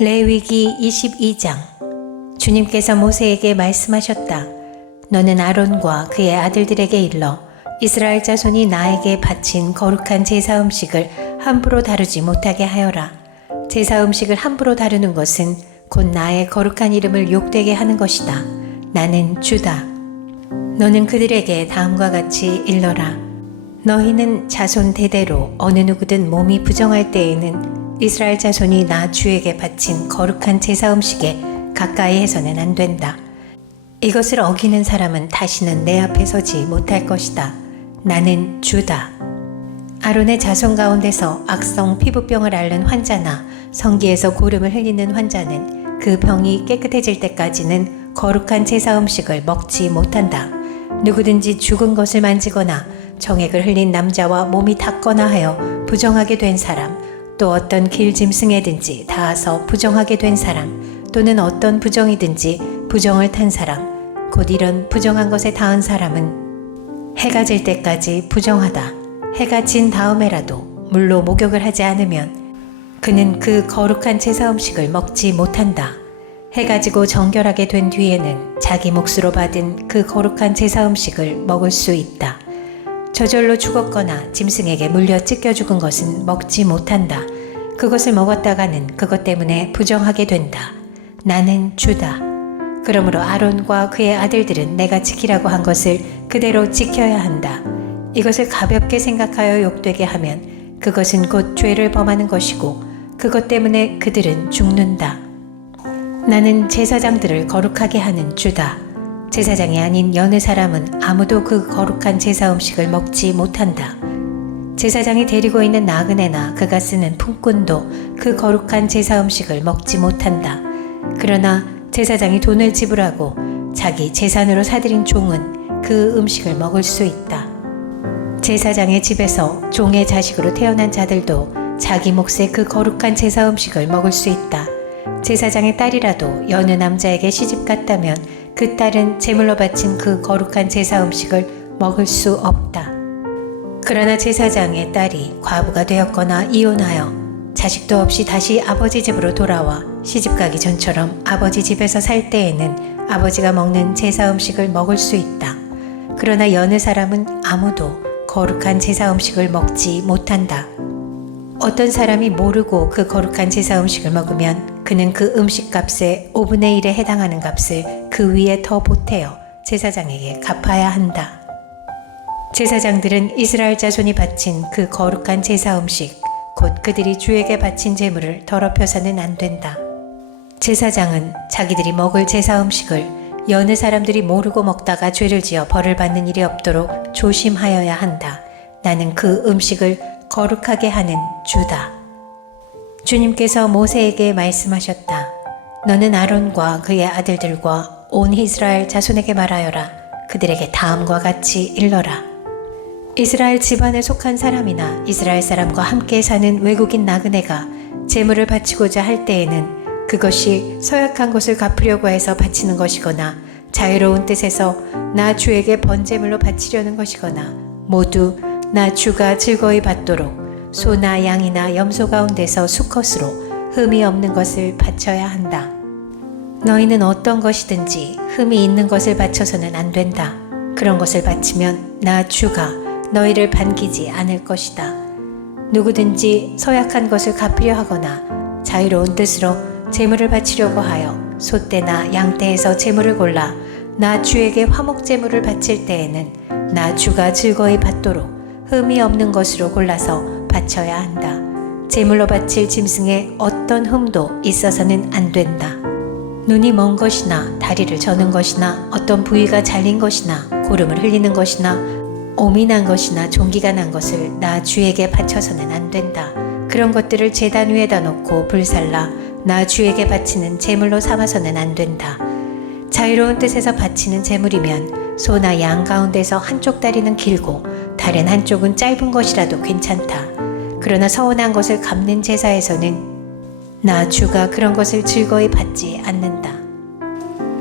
레위기 22장. 주님께서 모세에게 말씀하셨다. 너는 아론과 그의 아들들에게 일러 이스라엘 자손이 나에게 바친 거룩한 제사 음식을 함부로 다루지 못하게 하여라. 제사 음식을 함부로 다루는 것은 곧 나의 거룩한 이름을 욕되게 하는 것이다. 나는 주다. 너는 그들에게 다음과 같이 일러라. 너희는 자손 대대로 어느 누구든 몸이 부정할 때에는 이스라엘 자손이 나 주에게 바친 거룩한 제사 음식에 가까이 해서는 안 된다. 이것을 어기는 사람은 다시는 내 앞에 서지 못할 것이다. 나는 주다. 아론의 자손 가운데서 악성 피부병을 앓는 환자나 성기에서 고름을 흘리는 환자는 그 병이 깨끗해질 때까지는 거룩한 제사 음식을 먹지 못한다. 누구든지 죽은 것을 만지거나 정액을 흘린 남자와 몸이 닿거나 하여 부정하게 된 사람, 또 어떤 길짐승에든지 닿아서 부정하게 된 사람, 또는 어떤 부정이든지 부정을 탄 사람, 곧 이런 부정한 것에 닿은 사람은 해가 질 때까지 부정하다. 해가 진 다음에라도 물로 목욕을 하지 않으면 그는 그 거룩한 제사 음식을 먹지 못한다. 해가 지고 정결하게 된 뒤에는 자기 몫으로 받은 그 거룩한 제사 음식을 먹을 수 있다. 저절로 죽었거나 짐승에게 물려 찢겨 죽은 것은 먹지 못한다. 그것을 먹었다가는 그것 때문에 부정하게 된다. 나는 주다. 그러므로 아론과 그의 아들들은 내가 지키라고 한 것을 그대로 지켜야 한다. 이것을 가볍게 생각하여 욕되게 하면 그것은 곧 죄를 범하는 것이고 그것 때문에 그들은 죽는다. 나는 제사장들을 거룩하게 하는 주다. 제사장이 아닌 여느 사람은 아무도 그 거룩한 제사 음식을 먹지 못한다. 제사장이 데리고 있는 나그네나 그가 쓰는 품꾼도 그 거룩한 제사 음식을 먹지 못한다. 그러나 제사장이 돈을 지불하고 자기 재산으로 사들인 종은 그 음식을 먹을 수 있다. 제사장의 집에서 종의 자식으로 태어난 자들도 자기 몫의 그 거룩한 제사 음식을 먹을 수 있다. 제사장의 딸이라도 여느 남자에게 시집 갔다면 그 딸은 제물로 바친 그 거룩한 제사 음식을 먹을 수 없다. 그러나 제사장의 딸이 과부가 되었거나 이혼하여 자식도 없이 다시 아버지 집으로 돌아와 시집가기 전처럼 아버지 집에서 살 때에는 아버지가 먹는 제사 음식을 먹을 수 있다. 그러나 여느 사람은 아무도 거룩한 제사 음식을 먹지 못한다. 어떤 사람이 모르고 그 거룩한 제사 음식을 먹으면 그는 그 음식값의 5분의 1에 해당하는 값을 그 위에 더 보태어 제사장에게 갚아야 한다. 제사장들은 이스라엘 자손이 바친 그 거룩한 제사 음식, 곧 그들이 주에게 바친 제물을 더럽혀서는 안 된다. 제사장은 자기들이 먹을 제사 음식을 여느 사람들이 모르고 먹다가 죄를 지어 벌을 받는 일이 없도록 조심하여야 한다. 나는 그 음식을 거룩하게 하는 주다. 주님께서 모세에게 말씀하셨다. 너는 아론과 그의 아들들과 온 이스라엘 자손에게 말하여라. 그들에게 다음과 같이 일러라. 이스라엘 집안에 속한 사람이나 이스라엘 사람과 함께 사는 외국인 나그네가 제물을 바치고자 할 때에는 그것이 서약한 것을 갚으려고 해서 바치는 것이거나 자유로운 뜻에서 나 주에게 번제물로 바치려는 것이거나 모두 나 주가 즐거이 받도록 소나 양이나 염소 가운데서 수컷으로 흠이 없는 것을 바쳐야 한다. 너희는 어떤 것이든지 흠이 있는 것을 바쳐서는 안 된다. 그런 것을 바치면 나 주가 너희를 반기지 않을 것이다. 누구든지 서약한 것을 갚으려 하거나 자유로운 뜻으로 제물을 바치려고 하여 소떼나 양떼에서 제물을 골라 나 주에게 화목 제물을 바칠 때에는 나 주가 즐거이 받도록 흠이 없는 것으로 골라서 바쳐야 한다. 제물로 바칠 짐승에 어떤 흠도 있어서는 안 된다. 눈이 먼 것이나 다리를 저는 것이나 어떤 부위가 잘린 것이나 고름을 흘리는 것이나 옴이 난 것이나 종기가 난 것을 나 주에게 바쳐서는 안 된다. 그런 것들을 제단 위에다 놓고 불살라 나 주에게 바치는 제물로 삼아서는 안 된다. 자유로운 뜻에서 바치는 제물이면 소나 양 가운데서 한쪽 다리는 길고 다른 한쪽은 짧은 것이라도 괜찮다. 그러나 서운한 것을 갚는 제사에서는 나 주가 그런 것을 즐거이 받지 않는다.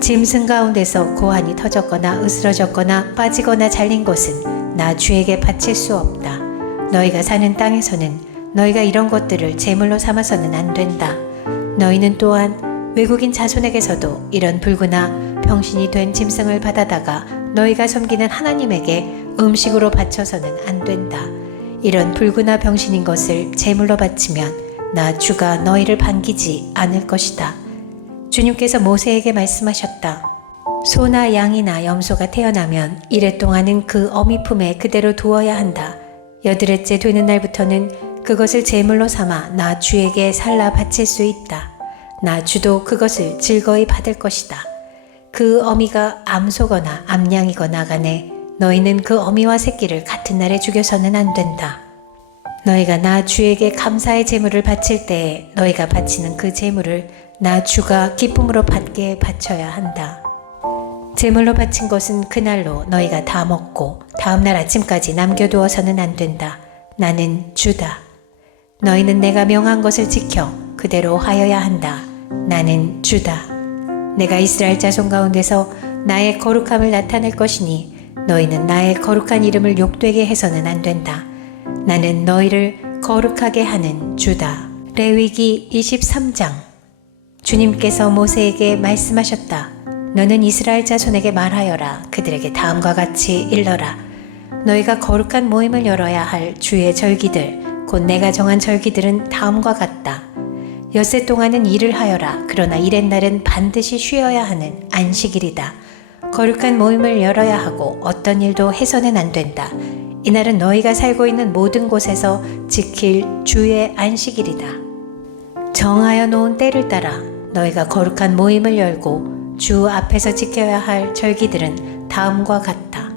짐승 가운데서 고환이 터졌거나 으스러졌거나 빠지거나 잘린 것은 나 주에게 바칠 수 없다. 너희가 사는 땅에서는 너희가 이런 것들을 제물로 삼아서는 안 된다. 너희는 또한 외국인 자손에게서도 이런 불구나 병신이 된 짐승을 받아다가 너희가 섬기는 하나님에게 음식으로 바쳐서는 안 된다. 이런 불구나 병신인 것을 제물로 바치면 나 주가 너희를 반기지 않을 것이다. 주님께서 모세에게 말씀하셨다. 소나 양이나 염소가 태어나면 이래 동안은 그 어미 품에 그대로 두어야 한다. 여드레째 되는 날부터는 그것을 제물로 삼아 나 주에게 살라 바칠 수 있다. 나 주도 그것을 즐거이 받을 것이다. 그 어미가 암소거나 암양이거나 간에 너희는 그 어미와 새끼를 같은 날에 죽여서는 안 된다. 너희가 나 주에게 감사의 제물을 바칠 때에 너희가 바치는 그 제물을 나 주가 기쁨으로 받게 바쳐야 한다. 제물로 바친 것은 그날로 너희가 다 먹고 다음날 아침까지 남겨두어서는 안 된다. 나는 주다. 너희는 내가 명한 것을 지켜 그대로 하여야 한다. 나는 주다. 내가 이스라엘 자손 가운데서 나의 거룩함을 나타낼 것이니 너희는 나의 거룩한 이름을 욕되게 해서는 안 된다. 나는 너희를 거룩하게 하는 주다. 레위기 23장. 주님께서 모세에게 말씀하셨다. 너는 이스라엘 자손에게 말하여라. 그들에게 다음과 같이 일러라. 너희가 거룩한 모임을 열어야 할 주의 절기들, 곧 내가 정한 절기들은 다음과 같다. 엿새 동안은 일을 하여라. 그러나 이렛날은 반드시 쉬어야 하는 안식일이다. 거룩한 모임을 열어야 하고 어떤 일도 해서는 안 된다. 이날은 너희가 살고 있는 모든 곳에서 지킬 주의 안식일이다. 정하여 놓은 때를 따라 너희가 거룩한 모임을 열고 주 앞에서 지켜야 할 절기들은 다음과 같다.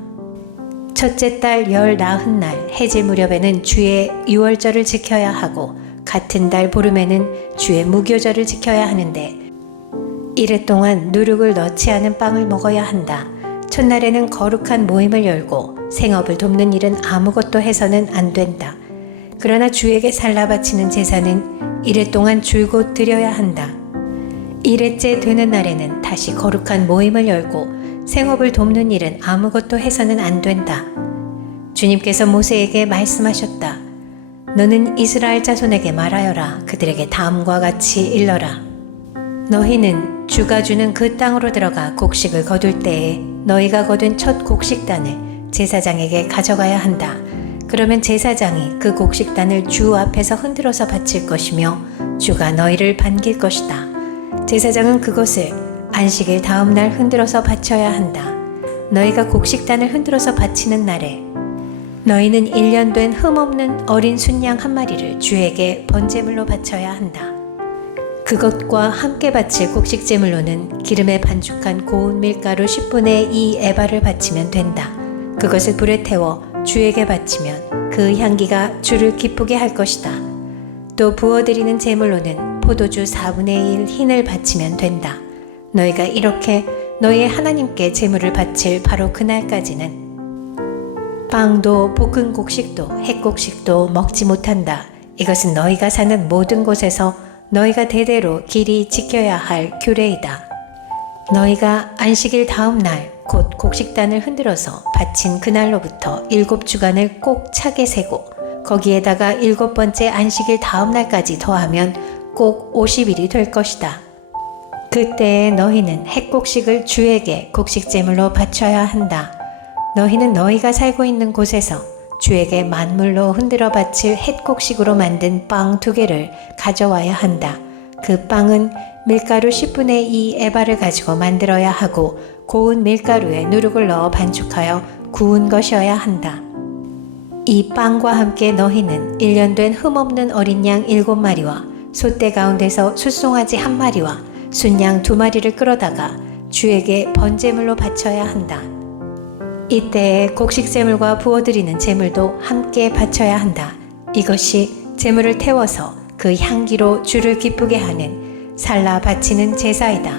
첫째 달 열 나흔 날 해질 무렵에는 주의 유월절을 지켜야 하고 같은 달 보름에는 주의 무교절을 지켜야 하는데 이래 동안 누룩을 넣지 않은 빵을 먹어야 한다. 첫날에는 거룩한 모임을 열고 생업을 돕는 일은 아무것도 해서는 안 된다. 그러나 주에게 살라 바치는 제사는 이래 동안 줄곧 드려야 한다. 이래째 되는 날에는 다시 거룩한 모임을 열고 생업을 돕는 일은 아무것도 해서는 안 된다. 주님께서 모세에게 말씀하셨다. 너는 이스라엘 자손에게 말하여라. 그들에게 다음과 같이 일러라. 너희는 주가 주는 그 땅으로 들어가 곡식을 거둘 때에 너희가 거둔 첫 곡식단을 제사장에게 가져가야 한다. 그러면 제사장이 그 곡식단을 주 앞에서 흔들어서 바칠 것이며 주가 너희를 반길 것이다. 제사장은 그것을 안식일 다음 날 흔들어서 바쳐야 한다. 너희가 곡식단을 흔들어서 바치는 날에 너희는 1년 된 흠없는 어린 순양 한 마리를 주에게 번제물로 바쳐야 한다. 그것과 함께 바칠 곡식제물로는 기름에 반죽한 고운 밀가루 10분의 2 에바를 바치면 된다. 그것을 불에 태워 주에게 바치면 그 향기가 주를 기쁘게 할 것이다. 또 부어드리는 제물로는 포도주 4분의 1 흰을 바치면 된다. 너희가 이렇게 너희의 하나님께 제물을 바칠 바로 그날까지는 빵도 볶은 곡식도 햇곡식도 먹지 못한다. 이것은 너희가 사는 모든 곳에서 너희가 대대로 길이 지켜야 할 규례이다. 너희가 안식일 다음 날 곧 곡식단을 흔들어서 바친 그날로부터 7주간을 꼭 차게 세고 거기에다가 7번째 안식일 다음 날까지 더하면 꼭 50일이 될 것이다. 그때에 너희는 햇곡식을 주에게 곡식제물로 바쳐야 한다. 너희는 너희가 살고 있는 곳에서 주에게 만물로 흔들어 바칠 햇곡식으로 만든 빵 2개를 가져와야 한다. 그 빵은 밀가루 10분의 2 에바를 가지고 만들어야 하고 고운 밀가루에 누룩을 넣어 반죽하여 구운 것이어야 한다. 이 빵과 함께 너희는 1년 된 흠없는 어린 양 7마리와 소떼 가운데서 숫송아지 1마리와 순양 2마리를 끌어다가 주에게 번제물로 바쳐야 한다. 이때에 곡식제물과 부어드리는 제물도 함께 바쳐야 한다. 이것이 제물을 태워서 그 향기로 주를 기쁘게 하는 살라 바치는 제사이다.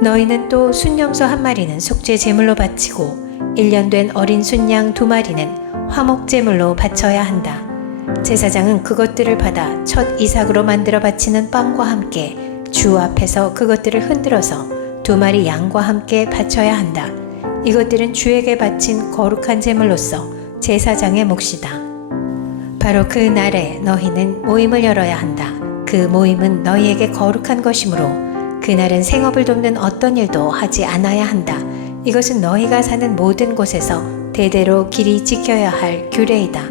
너희는 또 순염소 1마리는 속죄 제물로 바치고 1년 된 어린 순양 2마리는 화목제물로 바쳐야 한다. 제사장은 그것들을 받아 첫 이삭으로 만들어 바치는 빵과 함께 주 앞에서 그것들을 흔들어서 2마리 양과 함께 바쳐야 한다. 이것들은 주에게 바친 거룩한 제물로서 제사장의 몫이다. 바로 그 날에 너희는 모임을 열어야 한다. 그 그 모임은 너희에게 거룩한 것이므로 그날은 생업을 돕는 어떤 일도 하지 않아야 한다. 이것은 너희가 사는 모든 곳에서 대대로 길이 지켜야 할 규례이다.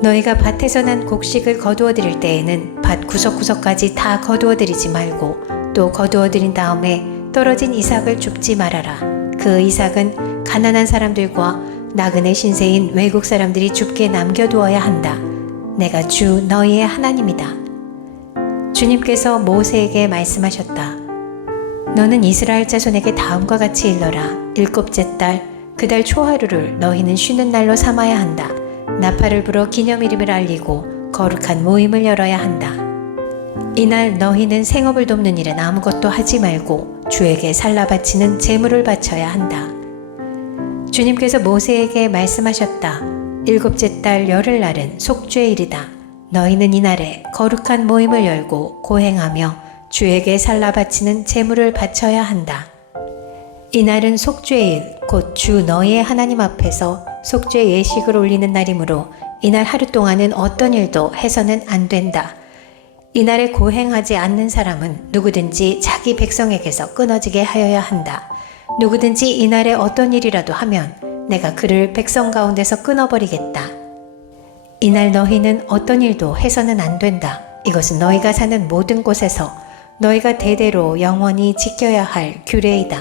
너희가 밭에서 난 곡식을 거두어 드릴 때에는 밭 구석구석까지 다 거두어 드리지 말고 또 거두어 드린 다음에 떨어진 이삭을 줍지 말아라. 그 이삭은 가난한 사람들과 나그네 신세인 외국 사람들이 줍게 남겨두어야 한다. 내가 주 너희의 하나님이다. 주님께서 모세에게 말씀하셨다. 너는 이스라엘 자손에게 다음과 같이 일러라. 일곱째 달 그 달 초하루를 너희는 쉬는 날로 삼아야 한다. 나팔을 불어 기념일임을 알리고 거룩한 모임을 열어야 한다. 이날 너희는 생업을 돕는 일은 아무것도 하지 말고 주에게 살라 바치는 제물을 바쳐야 한다. 주님께서 모세에게 말씀하셨다. 일곱째 달 열흘날은 속죄일이다. 너희는 이날에 거룩한 모임을 열고 고행하며 주에게 살라 바치는 제물을 바쳐야 한다. 이날은 속죄일 곧 주 너희의 하나님 앞에서 속죄 예식을 올리는 날이므로 이날 하루 동안은 어떤 일도 해서는 안 된다. 이날에 고행하지 않는 사람은 누구든지 자기 백성에게서 끊어지게 하여야 한다. 누구든지 이날에 어떤 일이라도 하면 내가 그를 백성 가운데서 끊어버리겠다. 이날 너희는 어떤 일도 해서는 안 된다. 이것은 너희가 사는 모든 곳에서 너희가 대대로 영원히 지켜야 할 규례이다.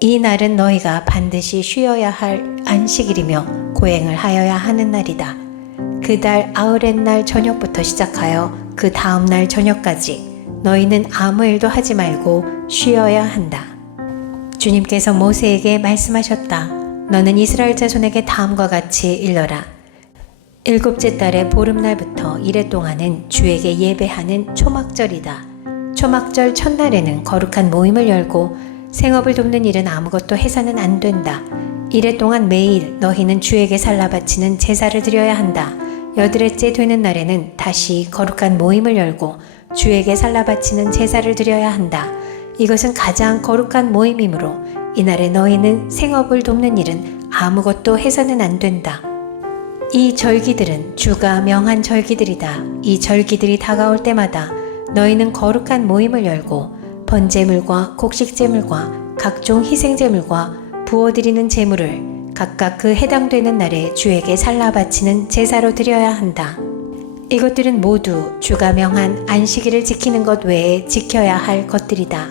이 날은 너희가 반드시 쉬어야 할 안식일이며 고행을 하여야 하는 날이다. 그 달 아흐렛날 저녁부터 시작하여 그 다음 날 저녁까지 너희는 아무 일도 하지 말고 쉬어야 한다. 주님께서 모세에게 말씀하셨다. 너는 이스라엘 자손에게 다음과 같이 일러라. 일곱째 달의 보름날부터 이래 동안은 주에게 예배하는 초막절이다. 초막절 첫날에는 거룩한 모임을 열고 생업을 돕는 일은 아무것도 해서는 안 된다. 이래 동안 매일 너희는 주에게 살라 바치는 제사를 드려야 한다. 여드렛째 되는 날에는 다시 거룩한 모임을 열고 주에게 살라 바치는 제사를 드려야 한다. 이것은 가장 거룩한 모임이므로 이날에 너희는 생업을 돕는 일은 아무것도 해서는 안 된다. 이 절기들은 주가 명한 절기들이다. 이 절기들이 다가올 때마다 너희는 거룩한 모임을 열고 번제물과 곡식제물과 각종 희생제물과 부어드리는 제물을 각각 그 해당되는 날에 주에게 살라 바치는 제사로 드려야 한다. 이것들은 모두 주가 명한 안식일을 지키는 것 외에 지켜야 할 것들이다.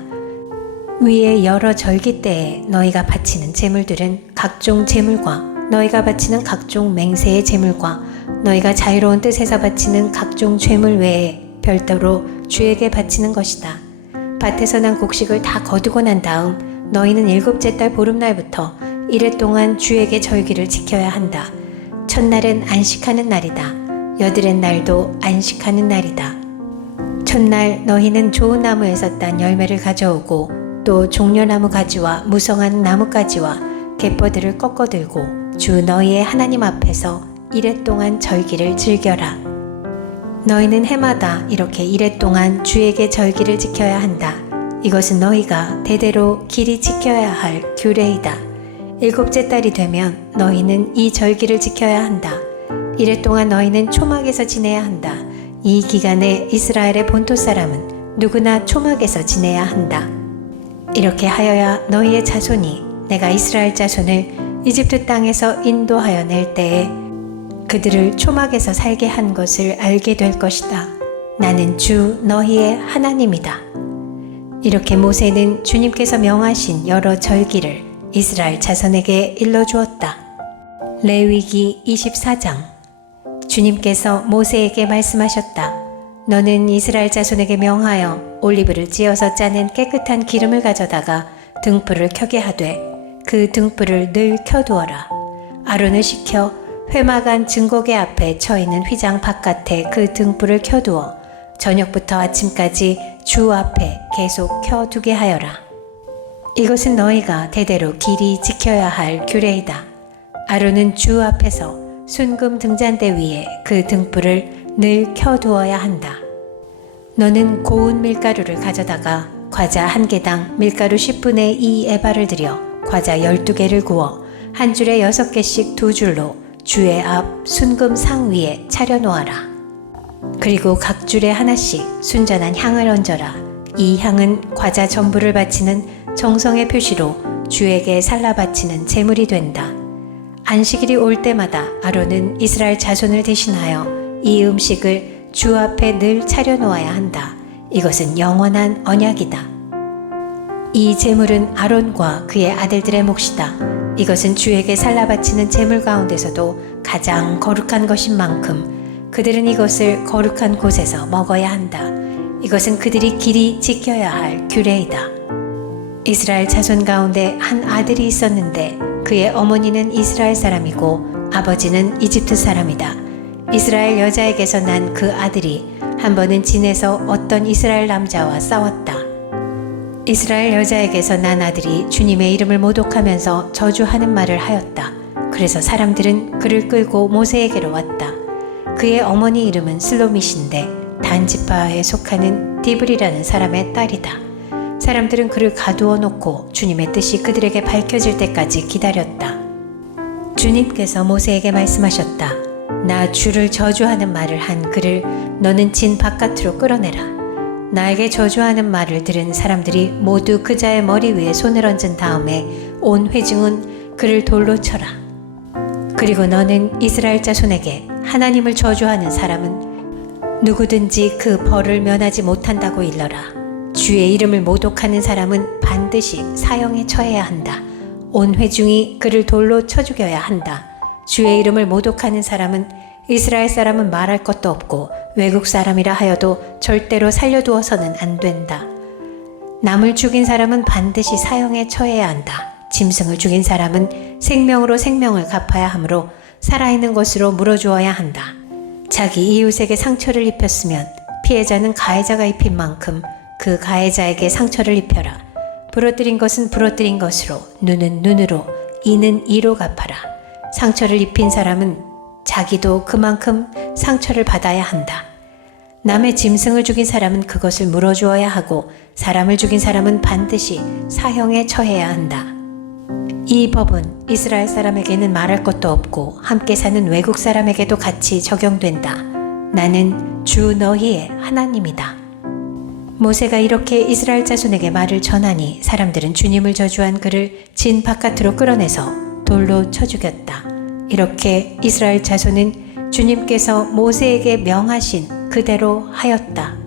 위에 여러 절기 때에 너희가 바치는 제물들은 각종 제물과 너희가 바치는 각종 맹세의 제물과 너희가 자유로운 뜻에서 바치는 각종 죄물 외에 별도로 주에게 바치는 것이다. 밭에서 난 곡식을 다 거두고 난 다음 너희는 일곱째 달 보름날부터 이래 동안 주에게 절기를 지켜야 한다. 첫날은 안식하는 날이다. 여드렛 날도 안식하는 날이다. 첫날 너희는 좋은 나무에서 딴 열매를 가져오고 또 종려나무 가지와 무성한 나뭇가지와 갯버들을 꺾어 들고 주 너희의 하나님 앞에서 이래 동안 절기를 즐겨라. 너희는 해마다 이렇게 이래 동안 주에게 절기를 지켜야 한다. 이것은 너희가 대대로 길이 지켜야 할 규례이다. 일곱째 달이 되면 너희는 이 절기를 지켜야 한다. 이래 동안 너희는 초막에서 지내야 한다. 이 기간에 이스라엘의 본토 사람은 누구나 초막에서 지내야 한다. 이렇게 하여야 너희의 자손이 내가 이스라엘 자손을 이집트 땅에서 인도하여 낼 때에 그들을 초막에서 살게 한 것을 알게 될 것이다. 나는 주 너희의 하나님이다. 이렇게 모세는 주님께서 명하신 여러 절기를 이스라엘 자손에게 일러주었다. 레위기 24장. 주님께서 모세에게 말씀하셨다. 너는 이스라엘 자손에게 명하여 올리브를 찧어서 짜낸 깨끗한 기름을 가져다가 등불을 켜게 하되 그 등불을 늘 켜두어라. 아론을 시켜 회막안 증거계 앞에 처있는 휘장 바깥에 그 등불을 켜두어 저녁부터 아침까지 주 앞에 계속 켜두게 하여라. 이것은 너희가 대대로 길이 지켜야 할 규례이다. 아론은 주 앞에서 순금 등잔대 위에 그 등불을 늘 켜두어야 한다. 너는 고운 밀가루를 가져다가 과자 한 개당 밀가루 10분의 2 에바를 들여 과자 12개를 구워 한 줄에 6개씩 2줄로 주의 앞 순금 상 위에 차려 놓아라. 그리고 각 줄에 하나씩 순전한 향을 얹어라. 이 향은 과자 전부를 바치는 정성의 표시로 주에게 살라 바치는 제물이 된다. 안식일이 올 때마다 아론은 이스라엘 자손을 대신하여 이 음식을 주 앞에 늘 차려놓아야 한다. 이것은 영원한 언약이다. 이 제물은 아론과 그의 아들들의 몫이다. 이것은 주에게 살라 바치는 제물 가운데서도 가장 거룩한 것인 만큼 그들은 이것을 거룩한 곳에서 먹어야 한다. 이것은 그들이 길이 지켜야 할 규례이다. 이스라엘 자손 가운데 한 아들이 있었는데 그의 어머니는 이스라엘 사람이고 아버지는 이집트 사람이다. 이스라엘 여자에게서 난 그 아들이 한 번은 진에서 어떤 이스라엘 남자와 싸웠다. 이스라엘 여자에게서 난 아들이 주님의 이름을 모독하면서 저주하는 말을 하였다. 그래서 사람들은 그를 끌고 모세에게로 왔다. 그의 어머니 이름은 슬로밋인데 단지파에 속하는 디브리라는 사람의 딸이다. 사람들은 그를 가두어 놓고 주님의 뜻이 그들에게 밝혀질 때까지 기다렸다. 주님께서 모세에게 말씀하셨다. 나 주를 저주하는 말을 한 그를 너는 진 바깥으로 끌어내라. 나에게 저주하는 말을 들은 사람들이 모두 그자의 머리 위에 손을 얹은 다음에 온 회중은 그를 돌로 쳐라. 그리고 너는 이스라엘 자손에게 하나님을 저주하는 사람은 누구든지 그 벌을 면하지 못한다고 일러라. 주의 이름을 모독하는 사람은 반드시 사형에 처해야 한다. 온 회중이 그를 돌로 쳐 죽여야 한다. 주의 이름을 모독하는 사람은 이스라엘 사람은 말할 것도 없고 외국 사람이라 하여도 절대로 살려두어서는 안 된다. 남을 죽인 사람은 반드시 사형에 처해야 한다. 짐승을 죽인 사람은 생명으로 생명을 갚아야 하므로 살아있는 것으로 물어주어야 한다. 자기 이웃에게 상처를 입혔으면 피해자는 가해자가 입힌 만큼 그 가해자에게 상처를 입혀라. 부러뜨린 것은 부러뜨린 것으로, 눈은 눈으로, 이는 이로 갚아라. 상처를 입힌 사람은 자기도 그만큼 상처를 받아야 한다. 남의 짐승을 죽인 사람은 그것을 물어주어야 하고 사람을 죽인 사람은 반드시 사형에 처해야 한다. 이 법은 이스라엘 사람에게는 말할 것도 없고 함께 사는 외국 사람에게도 같이 적용된다. 나는 주 너희의 하나님이다. 모세가 이렇게 이스라엘 자손에게 말을 전하니 사람들은 주님을 저주한 그를 진 바깥으로 끌어내서 돌로 쳐 죽였다. 이렇게 이스라엘 자손은 주님께서 모세에게 명하신 그대로 하였다.